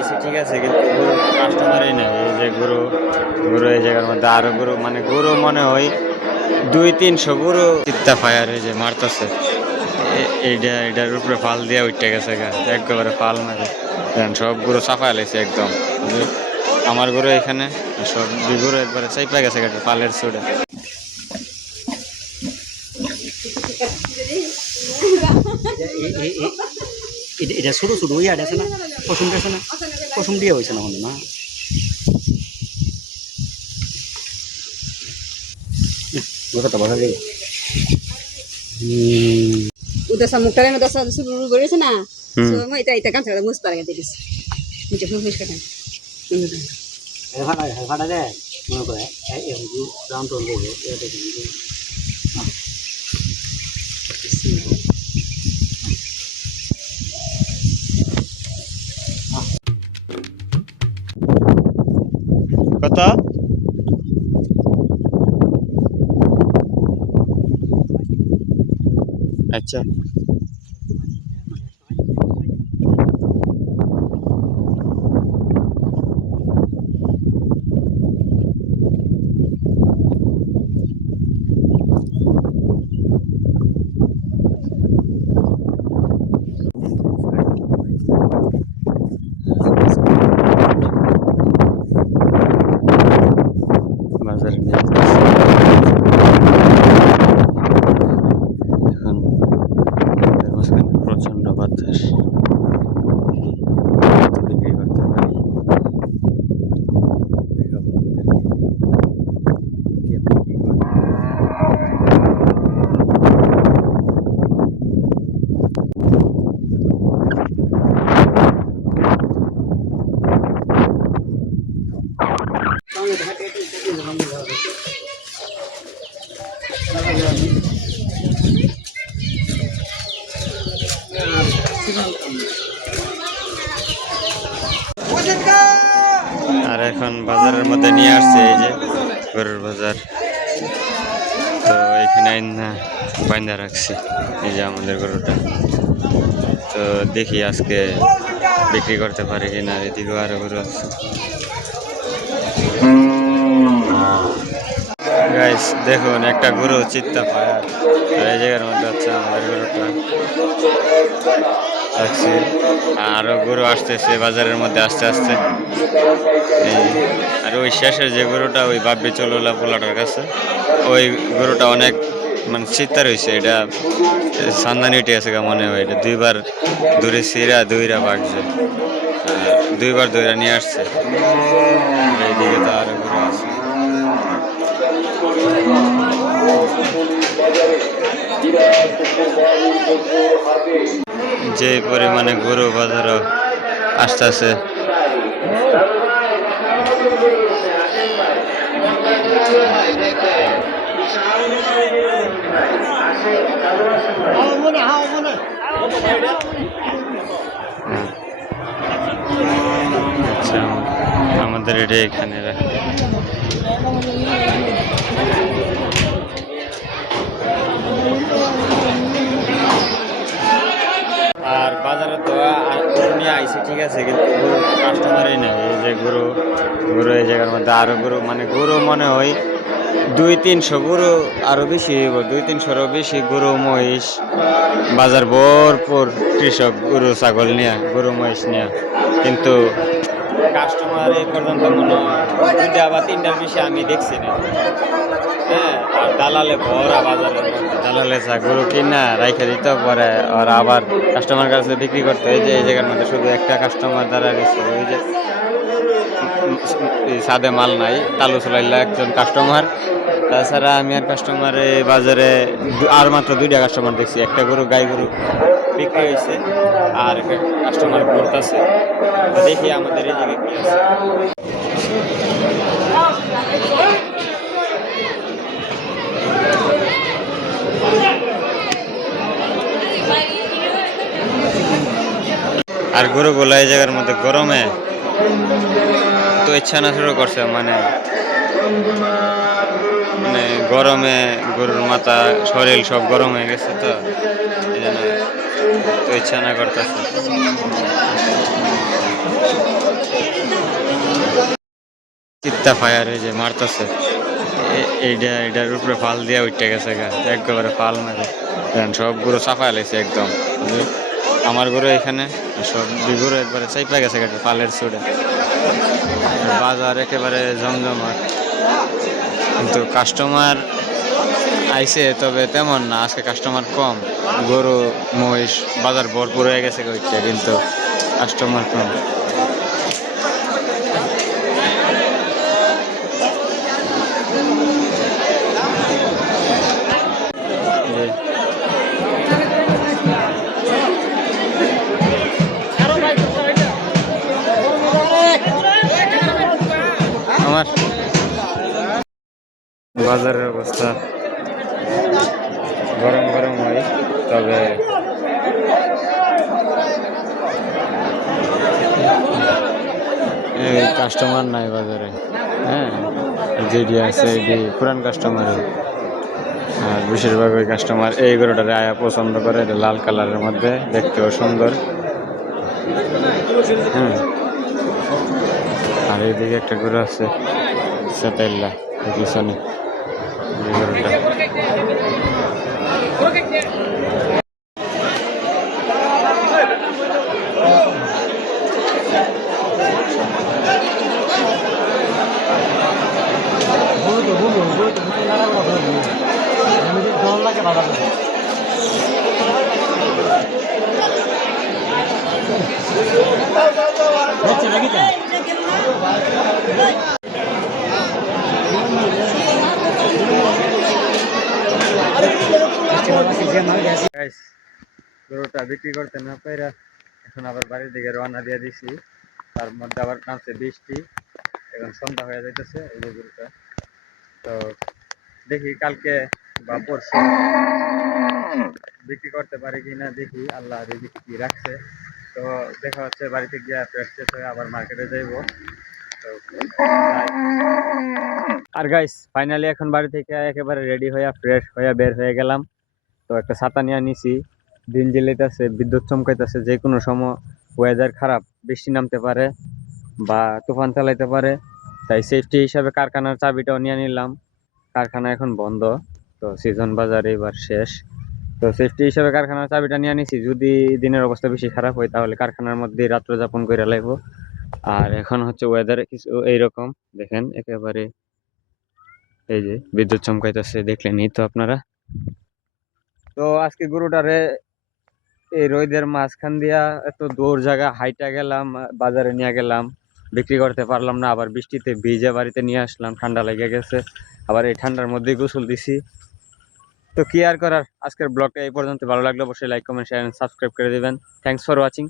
আইসি ঠিক আছে, কিন্তু গরু কাস্টমারই নেই। এই যে গরু গরু এই জায়গার মধ্যে আরো গরু, মানে গরু মনে হয় 200-300 গরু চিত্তা ফায়ার এই যে মারতেছে। এটার উপরে ফাল দিয়া উঠতে গেছে গা, একেবারে ফাল মারে সব গরু চাপায় লাইছে একদম। আমার গরু এখানে সব গরু একবারে চাইপা গেছে পালের চুড়ে। এটা ছোট ছোট ওই আছে না, পশম আছে না, পশম দিয়ে হয়েছে না না কথা বলা যাবে। udah sa mukha rin udah sa suruh beres na so mo ita kan sa mus para gadis mucho fumis ka kan ভাড়া দেয় মনে করে রাম তো কত আচ্ছা বাজারে নিয়ে আসতেছে। এখন এর মাঝখানে প্রচন্ড বাতাস, বিক্রি করতে পারি দেখাবো আপনাদেরকে কি করি। আর এখন বাজারের মধ্যে নিয়ে আসছে এই যে গরুর বাজার, তো এখানে না বান্ধা রাখছে এই যে আমাদের গরুটা। তো দেখি আজকে বিক্রি করতে পারি কিনা। এদিকেও আরো গরু আছে। গাইস দেখুন একটা গরু চিত্তা ফায়ার, আর এই জায়গার মধ্যে হচ্ছে আমাদের গরুটা রাখছি। আরো গরু আসতেছে বাজারের মধ্যে আস্তে আস্তে। আর ওই শেষের যে গরুটা ওই বাব্বি চলুলা পোলাটার কাছে, ওই গরুটা অনেক মানে চিত্তা রয়েছে। এটা সান্দানিটি আছে মনে হয়, এটা দুইবার দূরে সিরা দুইরা বাগছে, দুইবার দুইরা নিয়ে আসছে। এইদিকে তো আরো গরু আছে। যে পরিমাণে গরু বাজারও আসতেছে, আচ্ছা আমাদের এটা এখানে আর বাজারে তো গরু নিয়ে আইসি ঠিক আছে, কিন্তু গরু কাস্টমারই নেই। এই যে গরু গরু এই জায়গার মধ্যে আরো গরু, মানে গরু মনে হয় 200-300 গরু, আরো বেশি হইব 200-300-রও বেশি গরু মহিষ। বাজার ভরপুর কৃষক গরু ছাগল নিয়ে, গরু মহিষ নিয়ে, কিন্তু কাস্টমার এই পর্যন্ত মনে হয় 2টা বা 3টার বেশি আমি দেখছি না। হ্যাঁ, আর দালালে ভরা বাজারের মধ্যে, দালালে গরু কিনা রাইখে দিতে পারে আর আবার কাস্টমার কাছে বিক্রি করতে। এই যে এই জায়গার মধ্যে শুধু একটা কাস্টমার দাঁড়া গেছে, ওই যে সাদে মাল নাই, তালু চলাইলা একজন কাস্টমার। তাছাড়া আমি আর কাস্টমার এই বাজারে আর মাত্র 2টা কাস্টমার দেখছি। একটা গরু গাই গরু বিক্রি হয়েছে আর একটা কাস্টমার ঘুরতেছে। দেখি আমাদের এই জায়গায় কি আছে। আর গরুগুলো এই জায়গার মধ্যে গরমে তো ইচ্ছা না শুরু করছে, মানে মানে গরমে গরুর মাথা শরীর সব গরম হয়ে গেছে, তো এই জন্য তো ইচ্ছা না করতেছে। চিত্তা ফায়ার এই যে মারতেছে, এইটার উপরে ফাল দিয়ে উঠতে গেছে গা, একেবারে ফাল মারে সব গরু চাপাই লাইছে একদম। আমার গরু এখানে সব দুই গরু একবারে চাইপা গেছে গা ফালের চুড়ে। বাজার একেবারে জমজমাট, কিন্তু কাস্টমার আইছে তবে তেমন না, আজকে কাস্টমার কম। গরু মহিষ বাজার ভরপুর হয়ে গেছে ওইটা, কিন্তু কাস্টমার কম। আমার বাজারের অবস্থা গরম গরম হয়, তবে এই কাস্টমার নাই বাজারে। হ্যাঁ, যেটি আছে এটি পুরান কাস্টমার, আর বেশিরভাগ ওই কাস্টমার এই গরুটারে আয়া পছন্দ করে। এটা লাল কালারের মধ্যে, দেখতেও সুন্দর। হ্যাঁ, আর এইদিকে একটা গরু আছে সেটাইল্লা পিছনে, এই গরুটা। Guys, গরুটা বিক্রি করতে না পাইরা এখন আবার বাড়ির দিকে রওনা দিয়ে দিছি। তার মধ্যে আবার নামছে বৃষ্টি, এখন সন্ধ্যা হয়ে যাইতেছে। এই যে গরুটা, তো দেখি কালকে বা পরশু বিক্রি করতে পারি কিনা, দেখি আল্লাহ রিজিক কি রাখছে। তো দেখা হচ্ছে বাড়িতে গিয়ে ফ্রেশ ট্রেশ হয়ে আবার মার্কেটে যাইব। তো আর গাইস ফাইনালি এখন বাড়ি থেকে একেবারে রেডি হয়ে ফ্রেশ হয়ে বের হয়ে গেলাম। তো একটা ছাতা নিয়ে নিছি, দিন জ্বেলাইতেছে, বিদ্যুৎ চমকাইতেছে, যে কোনো সময় ওয়েদার খারাপ, বৃষ্টি নামতে পারে বা তুফান চালাইতে পারে। তাই সেফটি হিসাবে কারখানার চাবিটাও নিয়ে নিলাম। কারখানা এখন বন্ধ, তো সিজন বাজার এবার শেষ। তো সেফটি হিসাবে কারখানার চাবিটা নিয়ে নিছি, যদি দিনের অবস্থা বেশি খারাপ হয় তাহলে কারখানার মধ্যে রাত্র যাপন করে লাইব। আর এখন হচ্ছে ওয়েদারে কিছু এইরকম দেখেন, একেবারে এই যে বিদ্যুৎ চমকাইতেছে, দেখলেনই তো আপনারা। তো আজকে গরুটারে এই রোদের মাঝখান দিয়া এত দূর জায়গা হাইটা গেলাম, বাজারে নিয়ে গেলাম, বিক্রি করতে পারলাম না। আবার বৃষ্টিতে ভিজে বাড়িতে নিয়ে আসলাম, ঠান্ডা লেগে গেছে, আবার এই ঠান্ডার মধ্যেই গোসল দিছি। তো কি আর করার, আজকের ব্লগটা এই পর্যন্ত। ভালো লাগলে অবশ্যই like comment share and subscribe করে দিবেন। Thanks for watching.